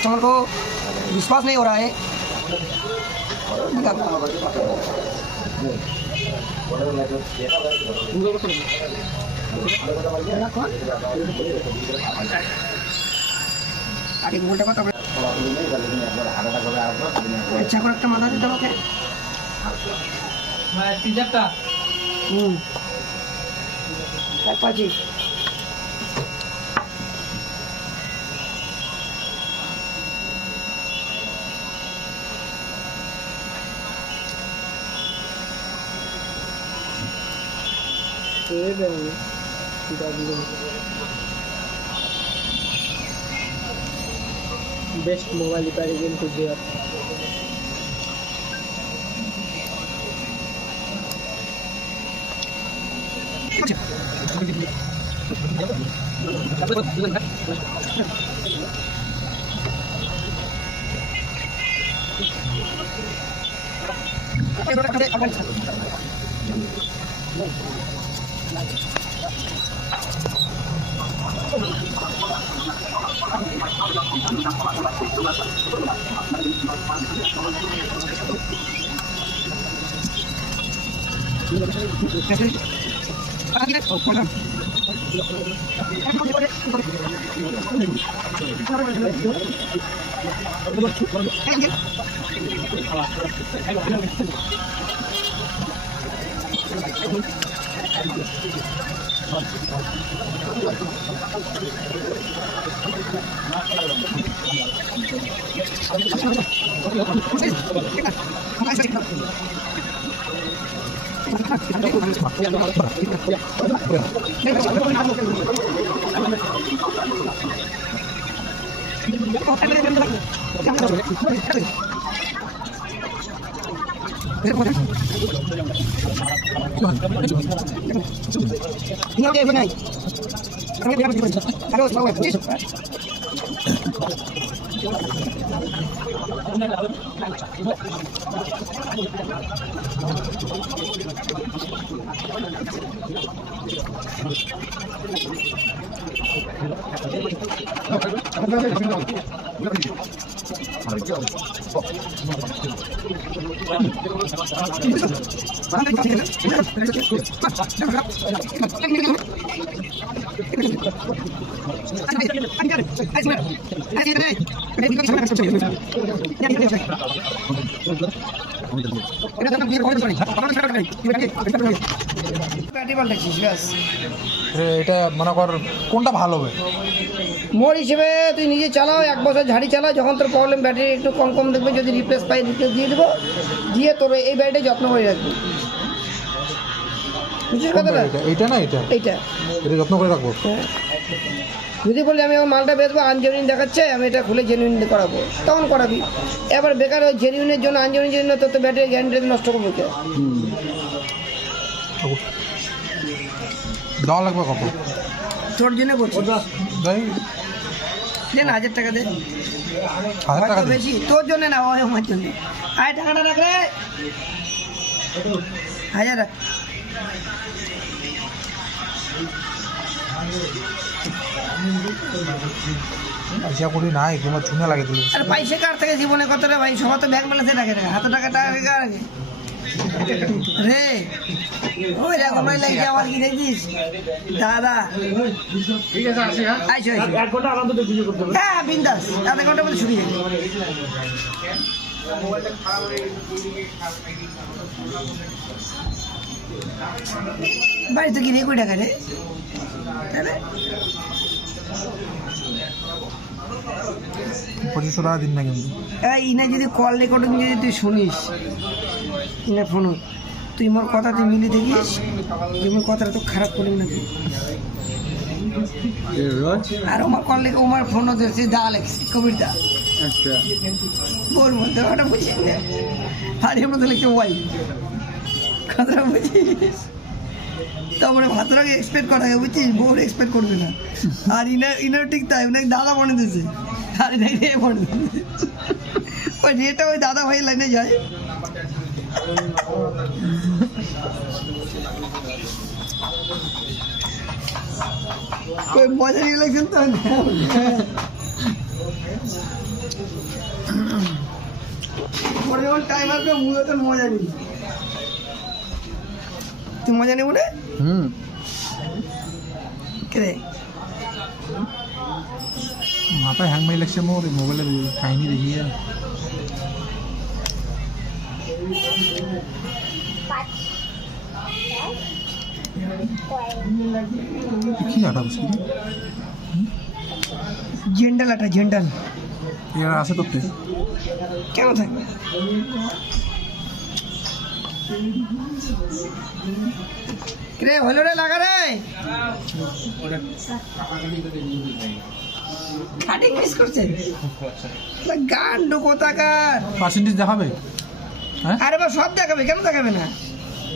Customer को विश्वास नहीं हो रहा है। আগে গুগলটা কত ইচ্ছা করে একটা মাথা দিতে আমাকে পিজাটা পাচ্ছি बेस्ट मोबाइल रिपेयरिंग कुछ दिया এটা মনে কর কোনটা ভালো হবে মোর হিসেবে তুই নিজে চালাও 1 বছর ঝাড়ি চালাও, যখন তোর প্রবলেম ব্যাটারি একটু কম কম দেখবে, যদি রিপ্লেস পাই রিপ্লেস দিয়ে দেবো, দিয়ে তোর এই ব্যাটারি যত্ন করে রাখবি। বুঝছিস কথাটা? এইটা না এটা এইটা এটা যত্ন করে রাখবো। হ্যাঁ, যদি বলি আমি আমার মালটা বেচবো, আনজেনুইন দেখাচ্ছে, আমি এটা খুলে জেনুইন করাবো, তখন করাবি। এবার বেকার ওই জেনুইনের জন্য আনজেনুইনের জন্য তোর তো ব্যাটারি গ্যারান্টি নষ্ট করবো কে? দেওয়া লাগবে কত? তোর জন্য বলছি ভাই দে না, 1000 টাকা দে। 1000 টাকা দিই। বেশি তোর জন্য না, ওই আমার জন্য। আয় টাকাটা রাখ রে, 1000 রাখ। পয়সা করি নাই, তোমার চুনা লাগে দিল। আর পয়সা কার থেকে জীবনে কত রে ভাই, সবার তো ব্যাংক ব্যালেন্সে রাখে রে, হাতে টাকা টাকা কার আগে রে? ওই রে মোবাইল লাগিয়ে আমার কি দেখছিস দাদা? ঠিক আছে, আসি। হ্যাঁ আইসো আইসো, 1 ঘন্টা আরাম তো ভিডিও করতে হবে। হ্যাঁ বিন্দাস, আধা ঘন্টা মধ্যে শুকিয়ে যাবে। বাড়িতে কি রে কই টাকা রে? আরে 2500 টাকা দিন না কিন্তু। ইনা যদি কল রেকর্ডিং যদি তুই শুনিস, ইনা ফোন তুই মোর কথা তুই মিলি দেখিস, তুই মোর কথাটা তো খারাপ করিস না তুই। আর আমার কল লেগে আমার ফোনও দিয়েছে দা লেখছি কবিতা। আচ্ছা বল বলতে ওটা বুঝিস না, আর এর মধ্যে লিখে ওয়াই কথাটা বুঝিস। তারপরে ভাতটাকে এক্সপেক্ট করা যায়, বুঝছিস? বউর এক্সপেক্ট করবে না। আর ইনার ঠিক তাই, ওনাকে দাদা বনে দিয়েছে, আর এটাকে রে বনে দিয়েছে। ওই রেটা ওই দাদা ভাই লাইনে যায়। ওই মজা নিয়ে লাগছেন তো। যখন টাইম আসবে মুখে তোর মজা নিবি। তুই মজা নেব না কে? মাথায় হ্যাং মারি লাগছে মোর এই মোবাইলের কাহিনী দেখিয়ে। কি আটা বসে জেন্টাল একটা জেন্টাল এরা আছে তোর কেন থাকবে? রে হলো রে লাগা রে কাটিং মিস করছে গান্ডু কোথাকার। পার্সেন্টেজ দেখাবে? হ্যাঁ আরে বা সব দেখাবে, কেন দেখাবে না?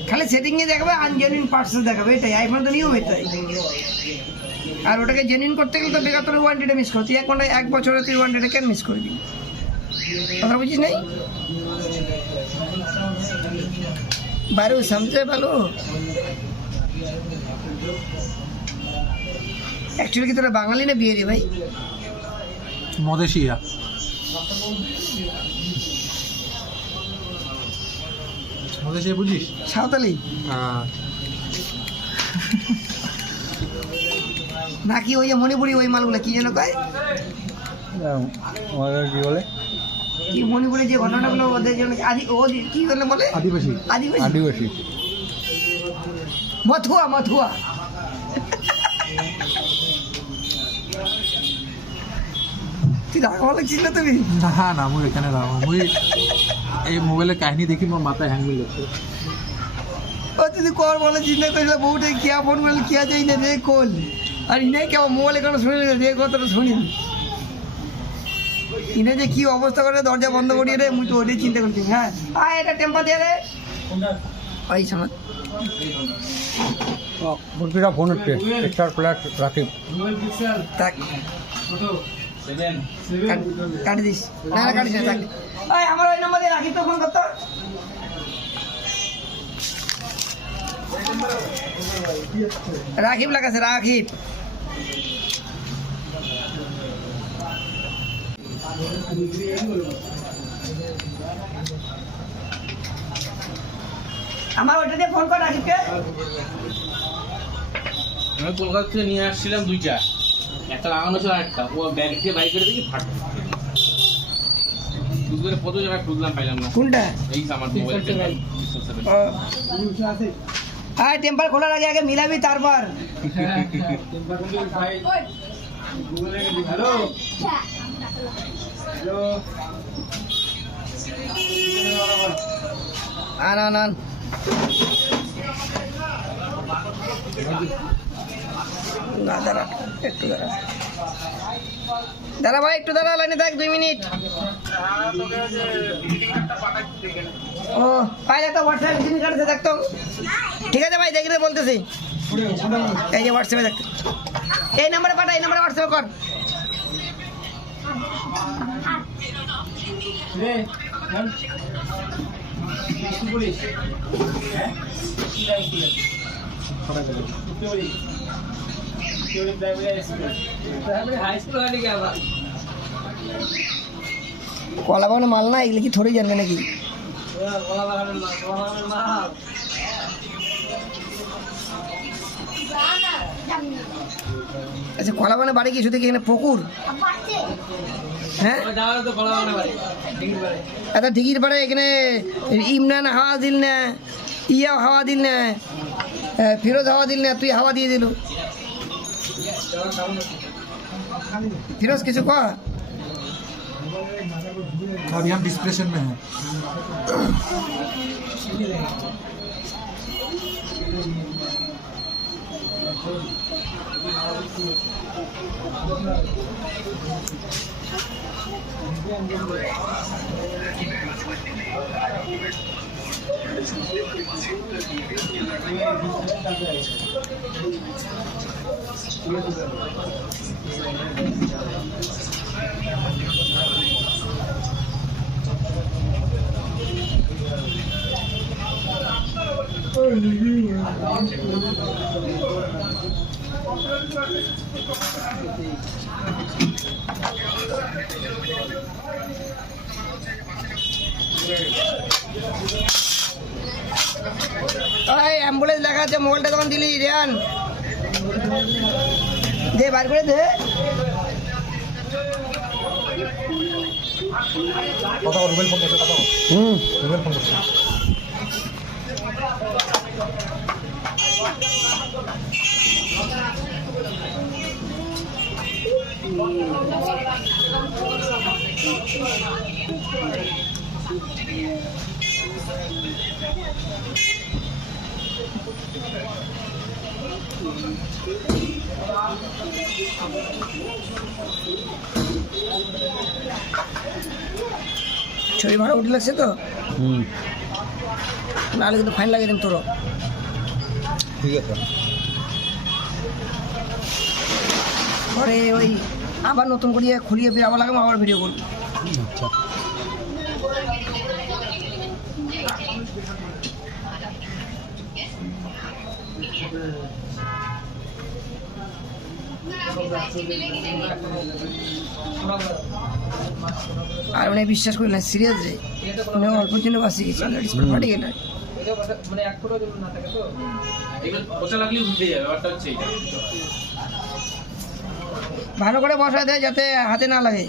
খালি সেটিং এ দেখাবে, আনজেনুইন পার্টস দেখাবে, এটাই আইফোন তো নিয়ম এটাই। আর ওটাকে জেনুইন করতে গেলে তো বেকার তোর ওয়ারেন্টিটা মিস করতি। এক ঘন্টায় 1 বছরে তুই ওয়ারেন্টিটা কেন মিস করবি? কথা বুঝিস নাই? বারু সমঝে ভালো। অ্যাকচুয়ালি কি তোরা বাঙালি না বিয়ে রে ভাই? মদেশিয়া। মদেশিয়া বুঝিস? সাঁওতালি নাকি ওই যে মণিপুরি ওই মালগুলো কি যেন কয়? কি বলে? কি মণিপুরি যে ঘটনাগুলো ওদের জন্য কি বলে? আদিবাসী। আদিবাসী আদিবাসী মথুয়া মথুয়া। তুই রাখা লাগছিস না তুমি? না না মুই এখানে রাখো মুই এই মোবাইলের কাহিনী দেখি মোর মাথায় হ্যাং মিল লাগছে। ও তুই কর বলে চিন্তা করিস বউটা কিয়া ফোন করলে কিয়া যাই না রে কল। আর ইনাই কেমন মোবাইলে কোনো শুনি না রে কথাটা শুনিনি। ইনে যে কি অবস্থা করে দরজা বন্ধ করিয়ে রে মুই তো ওটাই চিন্তা করছি। হ্যাঁ এটা টেম্পা দিয়ে রে ওই সময় মুরগিটা ফোন হচ্ছে স্টার প্লাস রাকিব থাক কাটি দিস। না না কাটিস না থাক। ওই আমার ওই নম্বরে রাখিব তো ফোন করতো। রাকিব লাগাছে রাকিব। আমার ওটা দিয়ে ফোন কর রাকিবকে। আমি কলকাতা থেকে নিয়ে আসছিলাম 2টা, একটা লাগানো ছিল, একটা ও ব্যাগ দিয়ে বাইক করে দেখি ফাটা। খুঁজলে কত জায়গায় খুঁজলাম, পাইলাম না। কোনটা? এই আমার মোবাইল হ্যাঁ টেম্পার খোলার আগে আগে মিলাবি তারপর। হ্যালো আন না দাঁড়া একটু দাঁড়া ভাই একটু দাঁড়া লাইনে থাক 2 মিনিট। ও পাইলে তো হোয়াটসঅ্যাপে সিম কার্ডে দেখতো। ঠিক আছে ভাই দেখি বলতেছি। এই যে হোয়াটসঅ্যাপে দেখতে এই নাম্বারে পাঠা, এই নাম্বারে হোয়াটসঅ্যাপে কর। কলা বাগানে মাল না এগুলো কি থোড়ি জানবে নাকি? আচ্ছা কলা বাগানে বাড়ি কি শুধু কি এখানে পুকুর? হ্যাঁ আচ্ছা ঢিকির পাড়ে এখানে ইমরান হাওয়া দিল না, ইয়া হাওয়া দিল না, ফিরোজ হাওয়া দিল না, তুই হাওয়া দিয়ে দিল। फिरोज किसी को अभी हम डिस्प्रेशन में हैं। অ্যাম্বুলেন্স লেখা আছে, মোবাইলটা তখন দিলি রেয়ান দে বার করে দে। কথা বল, রুবেল ফোন করছে, কথা বল। রুবেল ফোন করছে। ছবি ভাড়া উঠে লাগছে তো, নাহলে কিন্তু ফাইন লাগিয়ে দিন তোর। ঠিক আছে। পরে ওই আবার নতুন করিয়ে খুলিয়ে ফিরে আবার লাগাবো, আবার ভিডিও করবো। আচ্ছা। আর মানে বিশ্বাস করি না, সিরিয়াস যে মানে অল্প জন্য বাঁচি গেছি, ফাটে গেলে খোঁচা লাগলে উঠে যাবে, ব্যাপারটা হচ্ছে এইটা। ভালো করে বসা দেয় যাতে হাতে না লাগে।